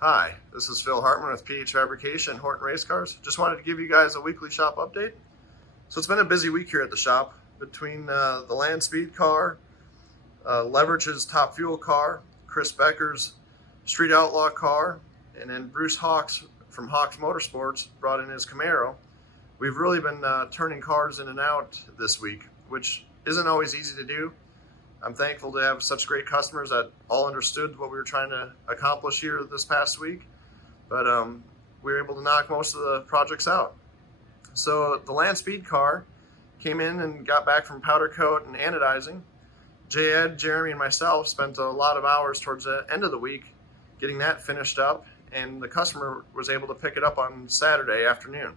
Hi, this is Phil Hartman with PH Fabrication and Horton Race Cars. Just wanted to give you guys a weekly shop update. So it's been a busy week here at the shop between the Land Speed car, Leverage's Top Fuel car, Chris Becker's Street Outlaw car, and then Bruce Hawks from Hawks Motorsports brought in his Camaro. We've really been turning cars in and out this week, which isn't always easy to do. I'm thankful to have such great customers that all understood what we were trying to accomplish here this past week, but we were able to knock most of the projects out. So the Land Speed car came in and got back from powder coat and anodizing. Ed, Jeremy, and myself spent a lot of hours towards the end of the week getting that finished up, and the customer was able to pick it up on Saturday afternoon.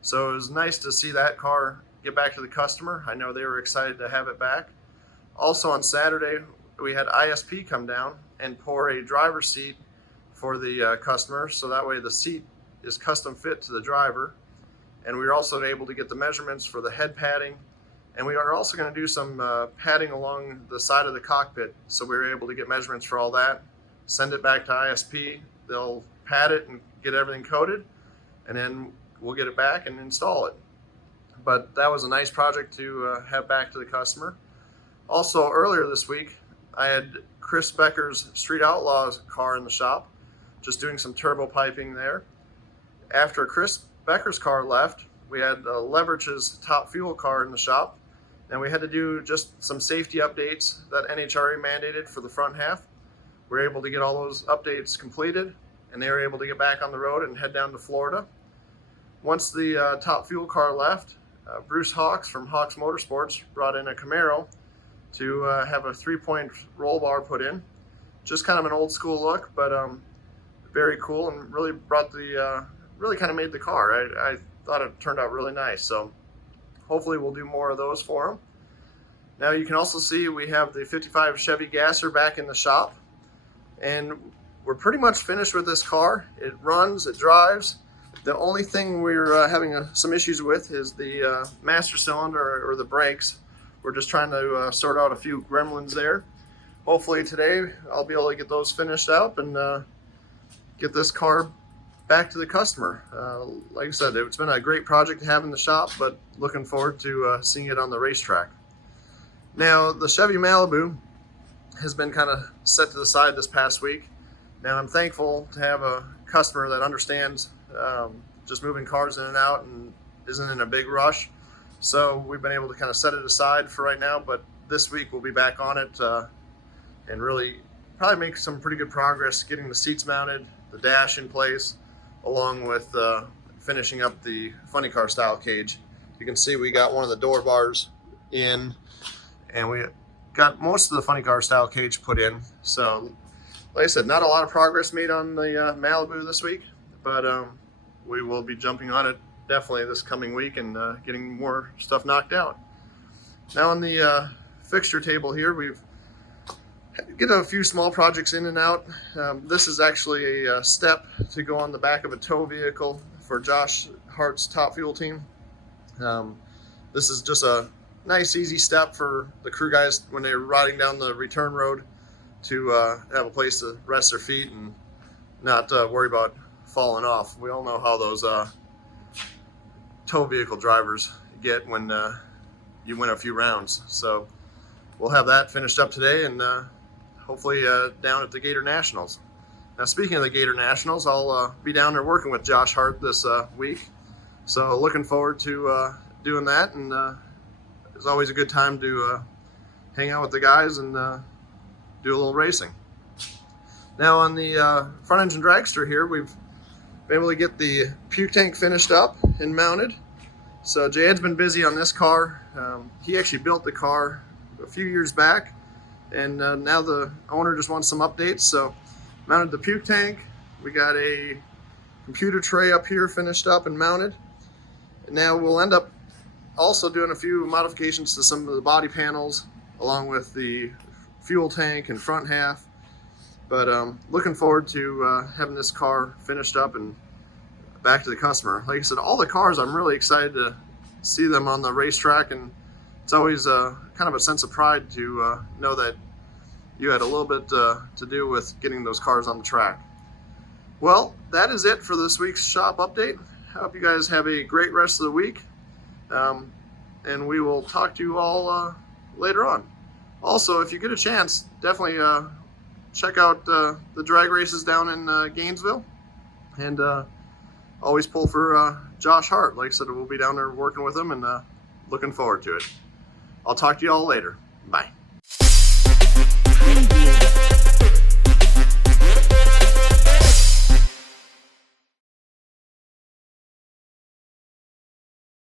So it was nice to see that car get back to the customer. I know they were excited to have it back. Also on Saturday, we had ISP come down and pour a driver's seat for the customer, so that way the seat is custom fit to the driver. And we were also able to get the measurements for the head padding, and we are also going to do some padding along the side of the cockpit, so we were able to get measurements for all that, send it back to ISP, they'll pad it and get everything coated, and then we'll get it back and install it. But that was a nice project to have back to the customer. Also, earlier this week, I had Chris Becker's Street Outlaws car in the shop, just doing some turbo piping there. After Chris Becker's car left, we had Leverage's Top Fuel car in the shop, and we had to do just some safety updates that NHRA mandated for the front half. We were able to get all those updates completed, and they were able to get back on the road and head down to Florida. Once the Top Fuel car left, Bruce Hawks from Hawks Motorsports brought in a Camaro to have a 3-point roll bar put in. Just kind of an old school look, but very cool, and really brought the, really kind of made the car. I thought it turned out really nice, so hopefully we'll do more of those for them. Now you can also see we have the 55 Chevy Gasser back in the shop, and we're pretty much finished with this car. It runs, it drives. The only thing we're having some issues with is the master cylinder or the brakes. We're just trying to sort out a few gremlins there. Hopefully today I'll be able to get those finished up and get this car back to the customer. Like I said, it's been a great project to have in the shop, but looking forward to seeing it on the racetrack. Now, the Chevy Malibu has been kind of set to the side this past week. Now, I'm thankful to have a customer that understands just moving cars in and out and isn't in a big rush. So we've been able to kind of set it aside for right now, but this week we'll be back on it and really probably make some pretty good progress getting the seats mounted, the dash in place, along with finishing up the funny car style cage. You can see we got one of the door bars in, and we got most of the funny car style cage put in. So like I said, not a lot of progress made on the Malibu this week, but we will be jumping on it definitely this coming week and getting more stuff knocked out. Now on the fixture table here, we've get a few small projects in and out. This is actually a step to go on the back of a tow vehicle for Josh Hart's Top Fuel team. This is just a nice easy step for the crew guys when they're riding down the return road to have a place to rest their feet and not worry about falling off. We all know how those tow vehicle drivers get when you win a few rounds. So we'll have that finished up today and hopefully down at the Gator Nationals. Now, speaking of the Gator Nationals, I'll be down there working with Josh Hart this week. So looking forward to doing that, and it's always a good time to hang out with the guys and do a little racing. Now on the front engine dragster here, we've been able to get the puke tank finished up and mounted. So Ed's been busy on this car. He actually built the car a few years back, and now the owner just wants some updates. So mounted the puke tank. We got a computer tray up here finished up and mounted. And now we'll end up also doing a few modifications to some of the body panels, along with the fuel tank and front half. But looking forward to having this car finished up and back to the customer. Like I said, all the cars, I'm really excited to see them on the racetrack, and it's always kind of a sense of pride to know that you had a little bit to do with getting those cars on the track. Well, that is it for this week's shop update. I hope you guys have a great rest of the week. And we will talk to you all later on. Also, if you get a chance, definitely check out the drag races down in Gainesville. And always pull for Josh Hart. Like I said, we'll be down there working with him and looking forward to it. I'll talk to you all later. Bye.